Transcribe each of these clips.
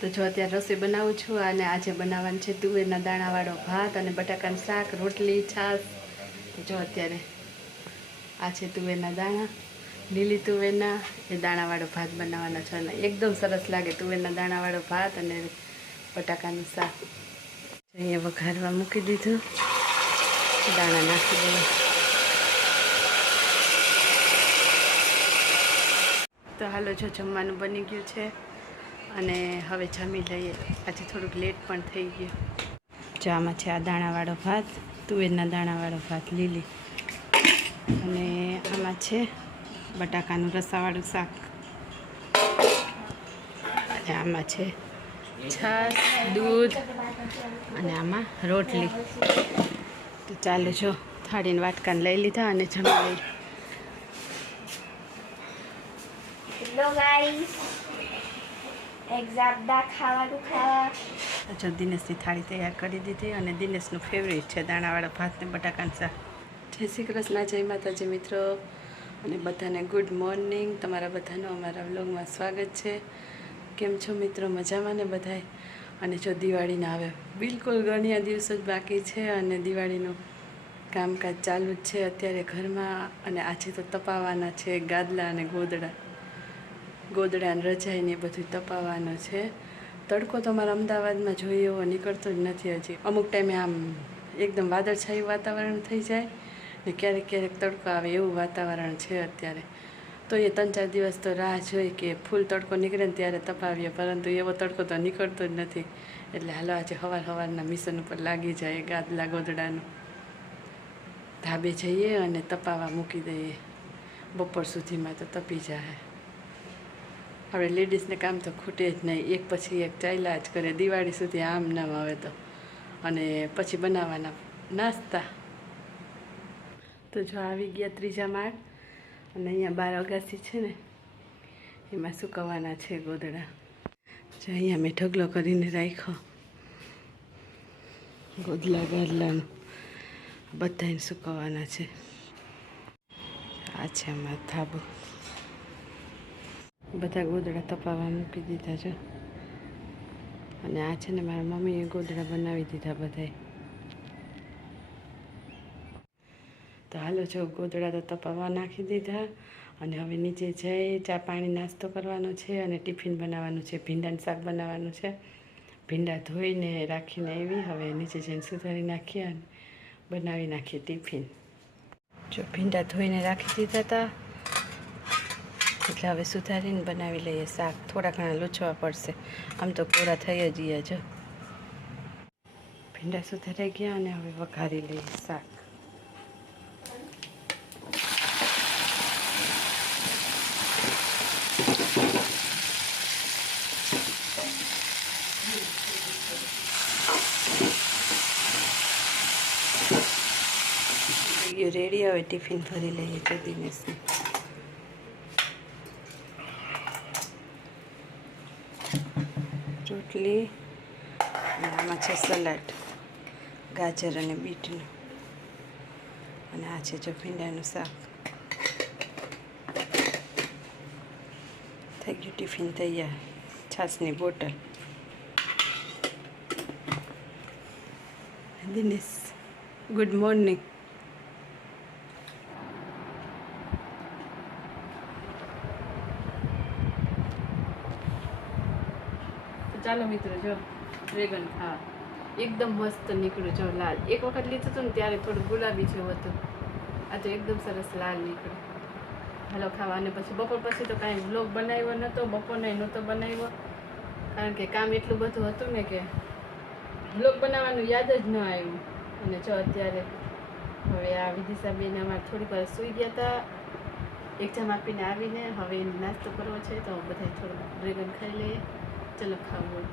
તો જો અત્યારે રસોઈ બનાવું છું અને આજે બનાવવાનું છે તુવેરના દાણાવાળો ભાત અને બટાકાનું શાક, રોટલી, છાશ. જો અત્યારે આ છે તુવેરના દાણા. લીલી તુવેરના એ દાણાવાળો ભાત બનાવવાનો છે અને એકદમ સરસ લાગે તુવેરના દાણાવાળો ભાત અને બટાકાનું શાક. અહીંયા વઘારવા મૂકી દીધું. દાણા નાખી દઈએ તો હાલો, જો જમવાનું બની ગયું છે. અને હવે જમી લઈએ. આજે થોડુંક લેટ પણ થઈ ગયું. જો આમાં છે આ દાણાવાળો ભાત, તુવેરના દાણાવાળો ભાત, લીલી. અને આમાં છે બટાકાનું રસાવાળું શાક. અને આમાં છે છાશ, દૂધ અને આમાં રોટલી. તો ચાલો જો, થાળીને વાટકાને લઈ લીધા અને જમી લઈ હેલો ગાઈસ એક્ઝામ દા ખાવાનું ખાવા. જો દિનેશની થાળી તૈયાર કરી દીધી અને દિનેશનું ફેવરેટ છે દાણાવાળા ભાત ને બટાકાનું શાક. જય શ્રી કૃષ્ણ, જય માતાજી મિત્રો. અને બધાને ગુડ મોર્નિંગ તમારા બધાનું અમારા વ્લોગમાં સ્વાગત છે. કેમ છો મિત્રો? મજામાં ને બધાય? અને જો દિવાળીના આવે બિલકુલ ગણ્યા દિવસો જ બાકી છે અને દિવાળીનું કામકાજ ચાલુ જ છે અત્યારે ઘરમાં. અને આજે તો તપાવવાના છે ગાદલા અને ગોદડા. ગોદડા રજાઈને બધું તપાવવાનું છે. તડકો તો અમારા અમદાવાદમાં જોઈએ એવો નીકળતો જ નથી હજી. અમુક ટાઈમે આમ એકદમ વાદળછાયું વાતાવરણ થઈ જાય ને ક્યારેક ક્યારેક તડકો આવે એવું વાતાવરણ છે અત્યારે. તો એ ત્રણ ચાર દિવસ તો રાહ જોઈ કે ફૂલ તડકો નીકળે ને ત્યારે તપાવીએ, પરંતુ એવો તડકો તો નીકળતો જ નથી. એટલે હાલો આજે સવાર હવારના મિશન ઉપર લાગી જાય ગાદલા ગોદડાનું. ધાબે જઈએ અને તપાવા મૂકી દઈએ. બપોર સુધીમાં તો તપી જાય હવે લેડીઝને કામ તો ખૂટે જ નહીં. એક પછી એક ચાલ્યા જ કરે. દિવાળી સુધી આમ નામ આવે તો. અને પછી બનાવવાના નાસ્તા. તો જો આવી ગયા ત્રીજા માળ. અને અહીંયા બાર અગાસી છે ને, એમાં સુકવવાના છે ગોદડા. જો અહીંયા મેં ઢગલો કરીને રાખ્યો. ગોદલા ગાદલાનું. બધાને સુકવવાના છે. આ છે અમારો ધાબો બધા ગોદડા તપાવવા મૂકી દીધા છે. અને આ છે ને મારા મમ્મીએ ગોદડા બનાવી દીધા બધાય. તો હાલો જો, ગોદડા તો તપાવવા નાખી દીધા. અને હવે નીચે જઈ ચા પાણી નાસ્તો કરવાનો છે અને ટિફિન બનાવવાનું છે, ભીંડાનું શાક બનાવવાનું છે. ભીંડા ધોઈને રાખીને આવી, હવે નીચે જઈને સુધારી નાખીએ અને બનાવી નાખીએ ટિફિન. જો ભીંડા ધોઈને રાખી દીધા હતા એટલે હવે સુધારીને બનાવી લઈએ શાક. થોડા ઘણા લૂછવા પડશે. આમ તો કોરા થઈ જ ગયા જો. ભીંડા સુધારાઈ ગયા અને હવે વઘારી લઈએ શાક. રેડી હવે ટિફિન ભરી લઈએ તો દિનેશને. રોટલી અને આમાં છે સલાડ, ગાજર અને બીટનું. અને આ છે જો ભીંડાનું શાક. થઈ ગયું ટિફિન તૈયાર, છાશની બોટલ. Dinesh, good morning. ચાલો મિત્રો, જો ડ્રેગન હા, એકદમ મસ્ત નીકળ્યું જો લાલ. એક વખત લીધું હતું ને ત્યારે થોડું ગુલાબી જેવું હતું. આ તો એકદમ સરસ લાલ નીકળ્યું. હાલો, ખાવા. અને પછી બપોર પછી તો કાંઈ વ્લોગ બનાવ્યો નહોતો, બપોરને નહોતો બનાવ્યો. કારણ કે કામ એટલું બધું હતું ને કે વ્લોગ બનાવવાનું યાદ જ ન આવ્યું. અને જો અત્યારે હવે આ વિદિશાબેન અમારે થોડીક વાર સૂઈ ગયા હતા એક્ઝામ આપીને આવીને હવે નાસ્તો કરવો છે, તો બધા થોડું ડ્રેગન ખાઈ લઈએ. ચલો ખાવું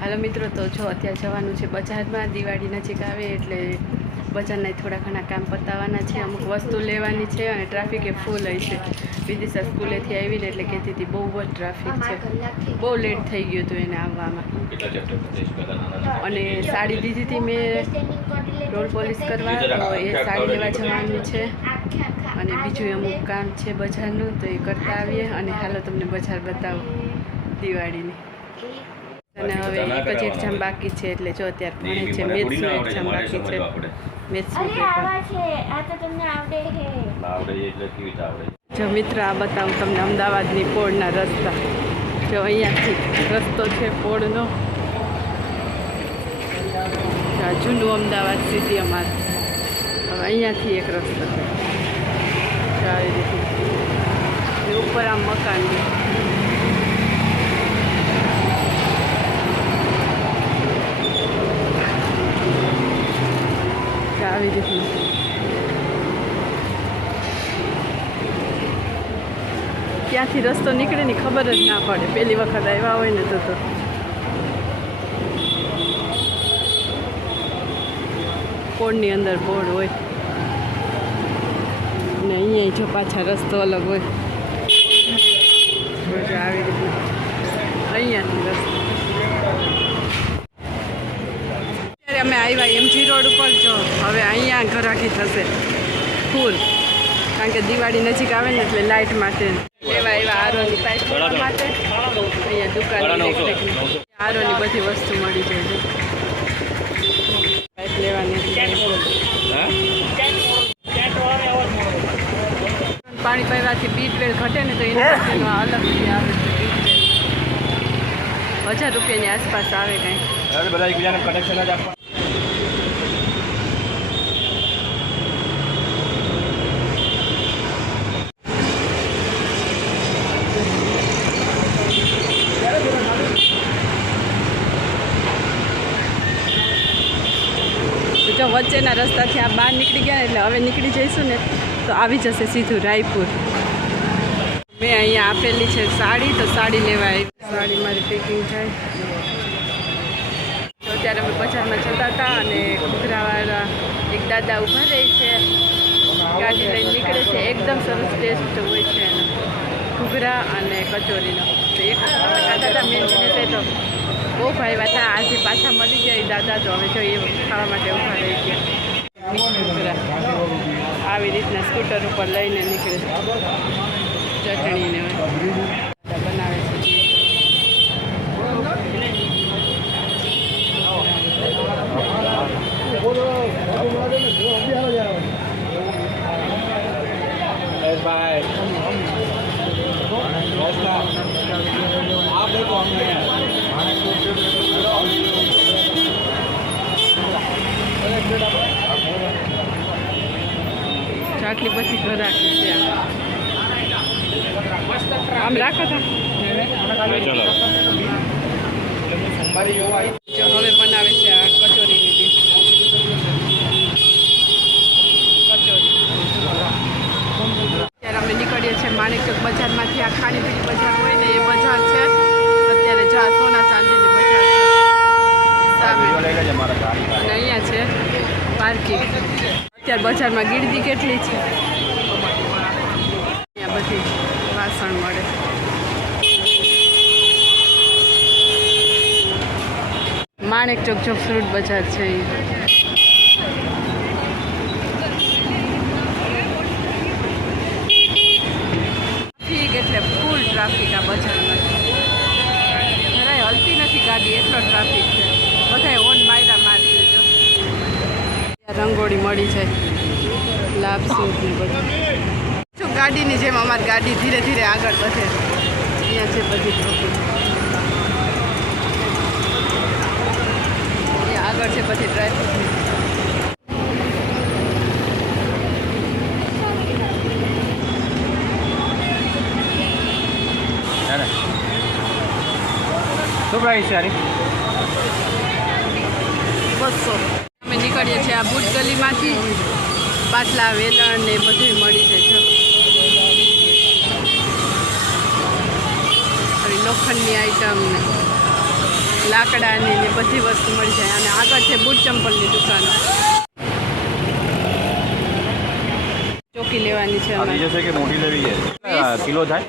હાલો મિત્રો તો જો અત્યારે જવાનું છે બજારમાં. દિવાળી નજીક આવે એટલે બજારના થોડા ઘણા કામ પતાવવાના છે. અમુક વસ્તુ લેવાની છે અને ટ્રાફિક એ ફૂલ હોય છે. વિદિશા સ્કૂલેથી આવીને એટલે કહેતી હતી બહુ જ ટ્રાફિક છે. બહુ લેટ થઈ ગયું હતું એને આવવામાં. અને સાડી દીધી હતી મેં. રોડ પોલીસ કરવા તો એ સાડી લેવા જવાનું છે. અને બીજું અમુક કામ છે બજારનું તો એ કરતા આવીએ અને હાલો તમને બજાર બતાવો દિવાળીની. અને હવે એક જ એક્ઝામ બાકી છે એટલે જો અત્યારે ભણે છે મેથ્સનું એક્ઝામ બાકી છે. મેથ્સનું પેપર આવા છે આ તો તમને આવડે છે. આવડે એટલે કેવી રીતે આવડે? જો મિત્ર આ બતાવું તમને અમદાવાદની પોળના રસ્તા. જો અહીંયાથી રસ્તો છે પોળનો. જૂનું અમદાવાદ સિટી અમારું. હવે અહીંયાથી એક રસ્તો છે. જો આવી એ ઉપર આમ મકાન આવી રીતનું ક્યાંથી રસ્તો નીકળે ને ખબર જ ના પડે. પહેલી વખત આવ્યા હોય ને તો તો. પોળની અંદર બોર્ડ હોય. ને અહીંયા જો પાછા રસ્તો અલગ હોય. આવી રીતના અહીંયાથી રસ્તો. અત્યારે અમે આવ્યા એમજી રોડ ઉપર જો હવે અહીંયા ઘરાકી થશે. ફૂલ. કારણ કે દિવાળી નજીક આવે ને એટલે લાઇટ માટે. એવા એવા આરોની પાઇપ માટે. અહીંયા દુકાન આરોની બધી વસ્તુ મળી જાય છે. પાઇપ લેવાની. પાણી પીવાથી બીટ ટ્વેલ્વ ઘટે ને તો એના માટેનો અલગથી આવે છે હજાર રૂપિયાની આસપાસ આવે કંઈ. બધા એકબીજાને કનેક્શન જ આપવા. તો જો વચ્ચેના રસ્તાથી આ બહાર નીકળી ગયા એટલે હવે નીકળી જઈશું ને. તો આવી જશે સીધું રાયપુર. મેં અહીંયા આપેલી છે સાડી, તો સાડી લેવા સાડી મારી પેકિંગ થાય. તો અત્યારે અમે બજારમાં જતા હતા અને ઘૂઘરાવાળા એક દાદા ઊભા રહે છે. ગાડી લઈને નીકળે છે. એકદમ સરસ ટેસ્ટ હોય છે એનો. ઘૂઘરા અને કચોરીનો. તો એક દાદા મેં હતા તો બહુ ભાઈ હતા આજે પાછા મળી ગયા દાદા તો હવે જોઈએ ખાવા માટે ઊભા રહી ગયા આવી રીતના સ્કૂટર ઉપર લઈને નીકળે ચટણીને બનાવે છે ભાઈ आप देखो તો આટલી બધી ઘરાકી છે આમ. આમ રાખો તા હવે બનાવે છે આ કચોરીની ડીશ કચોરી. અત્યારે અમે નીકળીએ છીએ માણેક બજારમાંથી. આ ખાણીપીણી બજાર હોય ને એ બજાર છે. અત્યારે જો આ સોના ચાંદીની બજાર છે. સામે. અને અહીંયા છે પાર્કિંગ. અત્યારે બજારમાં ગીરદી કેટલી છે? અહીંયા બધી વાસણ મળે. માણેક ચોક ચોક ફ્રૂટ બજાર છે ટ્રાફિક એટલે ફૂલ ટ્રાફિક આ બજારમાં જરાય હલતી નથી ગાડી એટલો ટ્રાફિક છે બધાય ઓન માયરા મારશે જો રંગોળી મળી છે. લાભ સૂટ ને બધું. ગાડીની જેમ અમારી ગાડી ધીરે ધીરે આગળ વધે. અહીંયા છે બધી અહીંયા આગળ છે બધી ને શું પ્રાઇસ છે આની? બસો. નીકળીએ આ બુટ ગલીમાંથી. પાટલા વેલણ ને બધું મળી જાય છે. લોખંડની આઈટમ ને લાકડાની ને બધી વસ્તુ મળી જાય. અને આગળ છે બૂટ ચંપલની દુકાન. ચોકી લેવાની છે છે મોટી લેવી છે? કિલો થાય?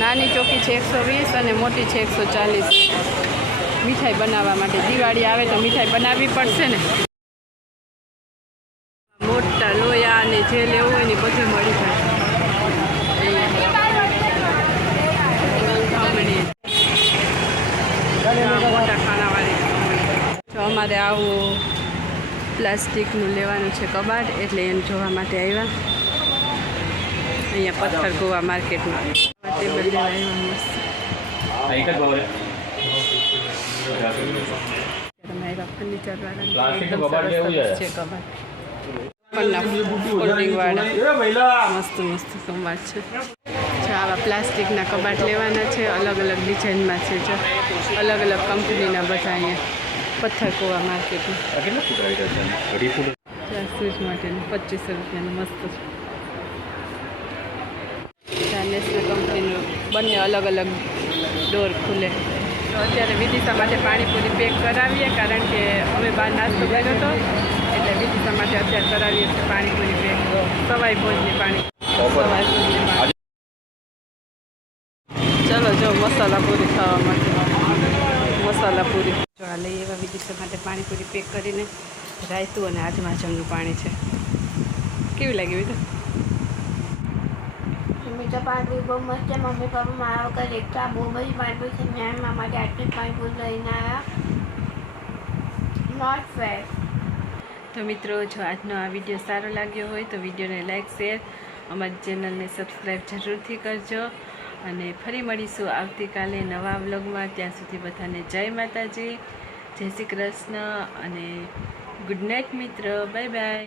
નાની ચોકી છે એકસો વીસ અને મોટી છે એકસો ચાલીસ. મીઠાઈ બનાવવા માટે દિવાળી આવે તો મીઠાઈ બનાવવી પડશે ને? મોટા લોયા ને જે લેવું હોય ને બધું મળી જાય. મોટા ખાનાવાળી અમારે આવું પ્લાસ્ટિકનું લેવાનું છે કબાટ એટલે એમ જોવા માટે આવ્યા. અહીંયા પથ્થર ગોવા માર્કેટમાં. ટેબલ લેવા આવ્યા મસ્ત તમે આવ્યા ફર્નિચરવાળા છે કબાટ. મસ્ત મસ્ત સંવાદ છે. જો આવા પ્લાસ્ટિકના કબાટ લેવાના છે અલગ અલગ ડિઝાઇનમાં છે જો. અલગ અલગ કંપનીના બધા અહીંયા પથ્થર કુવા માર્કેટમાં. સ્વીટ માટેનું પચીસો રૂપિયાનું મસ્ત છે. નેશનલ કંપનીનું બંને અલગ અલગ ડોર ખુલે. તો અત્યારે વિદિશા માટે પાણીપુરી પેક કરાવીએ કારણ કે અમે બહાર નાસ્તો કર્યો હતો એટલે સમાચાર માટે અત્યારે કરાવીએ છીએ પાણીપુરી પેક સવાઈ ભોજની પાણી. સવાઈ ભોજની પાણી. ચલો જો મસાલા પૂરી ખાવા માટે. મસાલા પૂરી. જો આ લઈ એવા વિદિશા માટે પાણીપુરી પેક કરીને. રાયતું અને આજમાજમનું પાણી છે. કેવી લાગી બીજું મીઠા તો? પાણીપુરી બહુ મસ્ત છે મમ્મી પપ્પા મારા વખત એકતા બહુ બધી પાણીપુરી છે. મેં મારા માટે આટલી પાણીપુરી લઈને આવ્યા. નોટ ફેર તો મિત્રો, જો આજનો આ વીડિયો સારો લાગ્યો હોય તો વિડીયોને લાઇક શેર, અમારી ચેનલને સબસ્ક્રાઈબ જરૂરથી કરજો. અને ફરી મળીશું આવતીકાલે નવા વ્લોગમાં. ત્યાં સુધી બધાને જય માતાજી, જય શ્રી કૃષ્ણ અને ગુડ નાઇટ મિત્ર. Bye bye.